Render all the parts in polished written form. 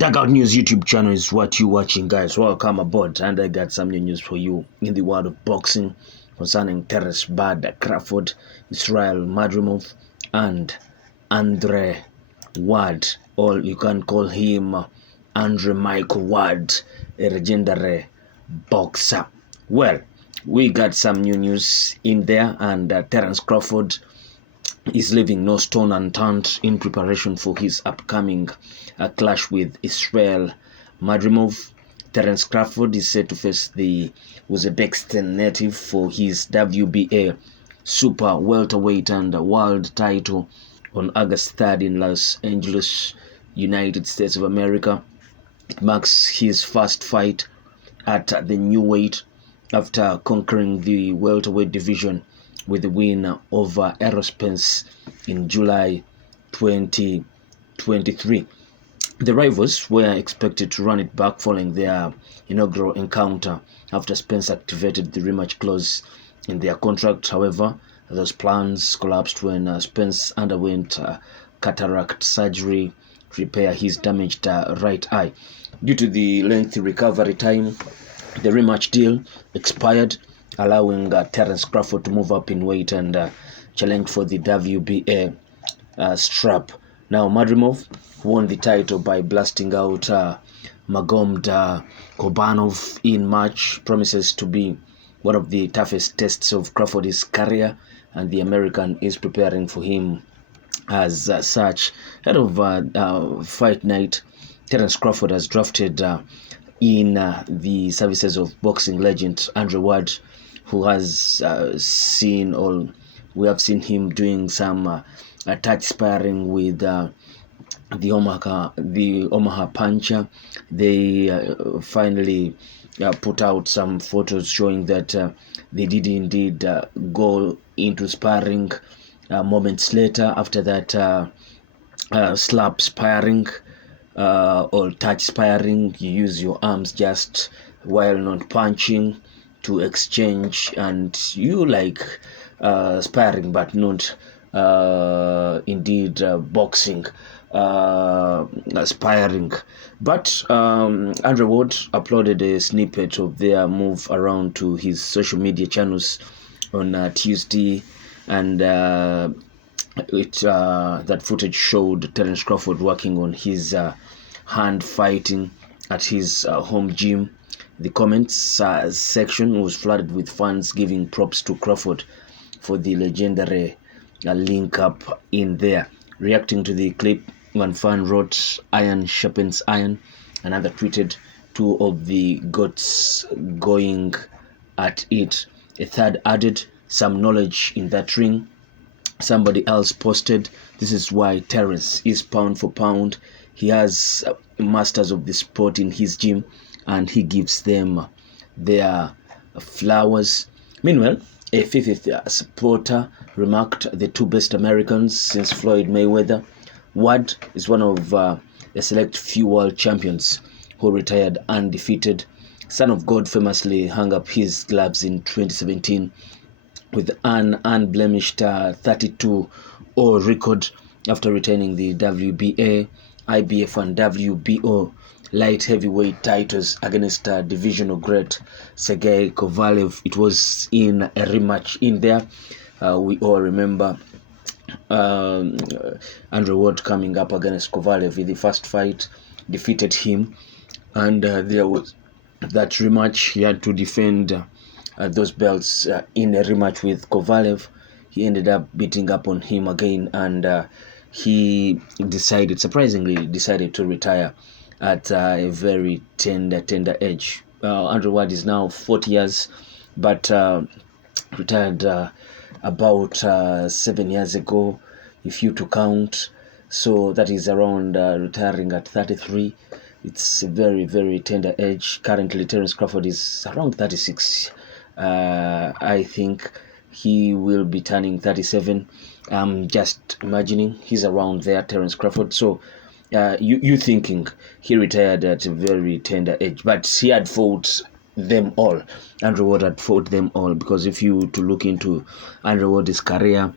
Dugout News YouTube channel is what you're watching, guys. Welcome aboard, and I got some new news for you in the world of boxing concerning Terence Crawford, Israil Madrimov, and Andre Ward, or you can call him Andre Michael Ward, a legendary boxer. Well, we got some new news in there, and Terence Crawford is leaving no stone unturned in preparation for his upcoming clash with Israil Madrimov. Terence Crawford is set to face the Uzbekistan native for his WBA super welterweight and world title on August 3rd in Los Angeles, United States of America. It marks his first fight at the new weight after conquering the welterweight division with the win over Spence in July 2023. The rivals were expected to run it back following their inaugural encounter after Spence activated the rematch clause in their contract. However, those plans collapsed when Spence underwent cataract surgery to repair his damaged right eye. Due to the lengthy recovery time, the rematch deal expired, allowing Terence Crawford to move up in weight and challenge for the WBA strap. Now, Madrimov won the title by blasting out Magomed Kobanov in March. Promises to be one of the toughest tests of Crawford's career, and the American is preparing for him as such. Ahead of fight night, Terence Crawford has drafted in the services of boxing legend Andre Ward, who has we have seen him doing some touch sparring with the Omaha Puncher. They finally put out some photos showing that they did indeed go into sparring moments later after that slap sparring or touch sparring. You use your arms just while not punching to exchange, and you like sparring but not indeed boxing sparring. But Andre Ward uploaded a snippet of their move around to his social media channels on Tuesday, and that footage showed Terence Crawford working on his hand fighting at his home gym. The comments section was flooded with fans giving props to Crawford for the legendary link up in there. Reacting to the clip, one fan wrote, "Iron sharpens iron." Another tweeted, "Two of the goats going at it." A third added, "Some knowledge in that ring." Somebody else posted, "This is why Terence is pound for pound. He has masters of the sport in his gym, and he gives them their flowers." Meanwhile, a fifth supporter remarked, "The two best Americans since Floyd Mayweather." Ward is one of a select few world champions who retired undefeated. Son of God famously hung up his gloves in 2017 with an unblemished 32-0 record after retaining the WBA, IBF, and WBO light heavyweight titles against divisional great Sergey Kovalev. It was in a rematch in there. We all remember Andre Ward coming up against Kovalev in the first fight, defeated him, and there was that rematch. He had to defend those belts in a rematch with Kovalev. He ended up beating up on him again, and he surprisingly decided to retire at a very tender age. Andre Ward is now 40 years, but retired about 7 years ago, if you to count. So that is around retiring at 33. It's a very tender age. Currently, Terence Crawford is around 36. I think he will be turning 37. I'm just imagining he's around there, Terence Crawford. So you thinking he retired at a very tender age, but he had fought them all. Andre Ward had fought them all, because if you to look into Andre Ward's career,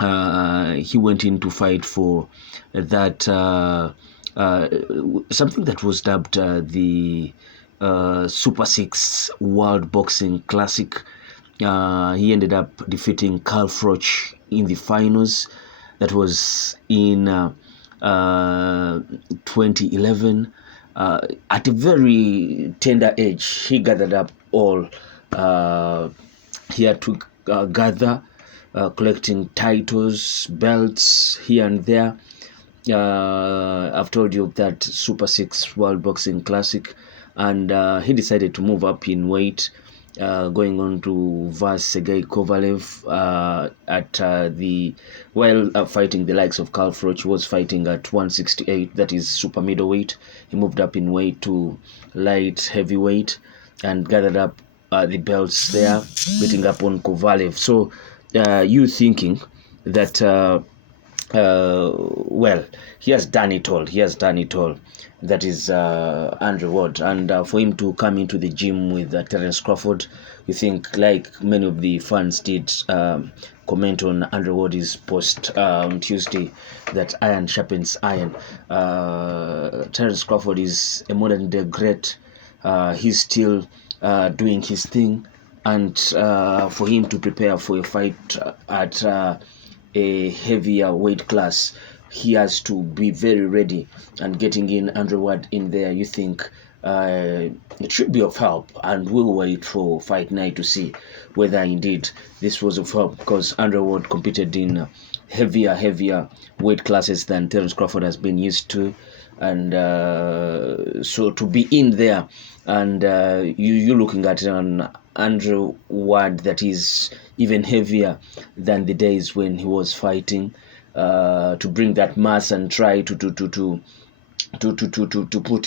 he went in to fight for that something that was dubbed the Super 6 World Boxing Classic. He ended up defeating Carl Froch in the finals. That was in 2011. At a very tender age, he gathered up all he had to gather, collecting titles, belts here and there. I've told you that Super 6 World Boxing Classic, and he decided to move up in weight, going on to verse Sergei Kovalev while fighting the likes of Carl Froch. Was fighting at 168, that is super middleweight. He moved up in weight to light heavyweight and gathered up the belts there, beating up on Kovalev. So you thinking that well, he has done it all. That is Andrew Ward, and for him to come into the gym with Terence Crawford, you think, like many of the fans did comment on Andrew Ward's post on Tuesday, that iron sharpens iron. Terence Crawford is a modern day great. He's still doing his thing, and for him to prepare for a fight at a heavier weight class, he has to be very ready, and getting in Andrew Ward in there, you think it should be of help, and we'll wait for fight night to see whether indeed this was of help, because Andrew Ward competed in heavier weight classes than Terence Crawford has been used to, and so to be in there, and you're looking at an Andrew Ward that is even heavier than the days when he was fighting, to bring that mass and try to put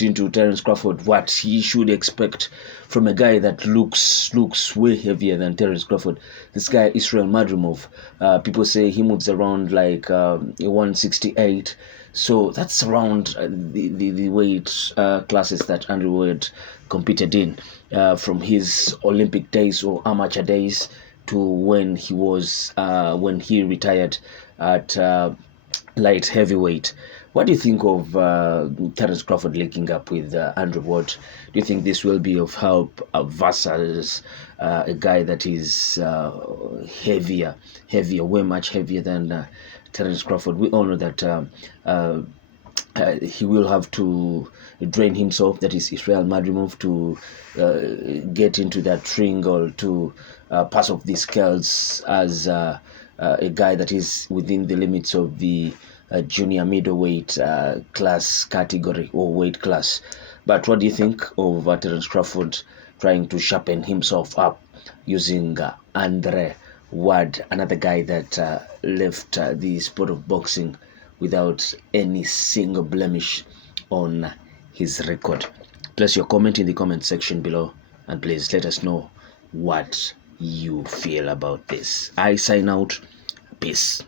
into Terence Crawford what he should expect from a guy that looks way heavier than Terence Crawford. This guy Israil Madrimov, people say he moves around like 168, so that's around the weight classes that Andrew Ward competed in, from his Olympic days or amateur days to when he retired at light heavyweight. What do you think of Terence Crawford linking up with Andrew Ward? Do you think this will be of help versus a guy that is heavier, way much heavier than Terence Crawford? We all know that he will have to drain himself, that is Israil Madrimov, to get into that ring, or to pass off the scales as a guy that is within the limits of the junior middleweight class category or weight class. But what do you think of Terence Crawford trying to sharpen himself up using Andre Ward, another guy that left the sport of boxing without any single blemish on his record? Place your comment in the comment section below, and please let us know what you feel about this. I sign out. Peace.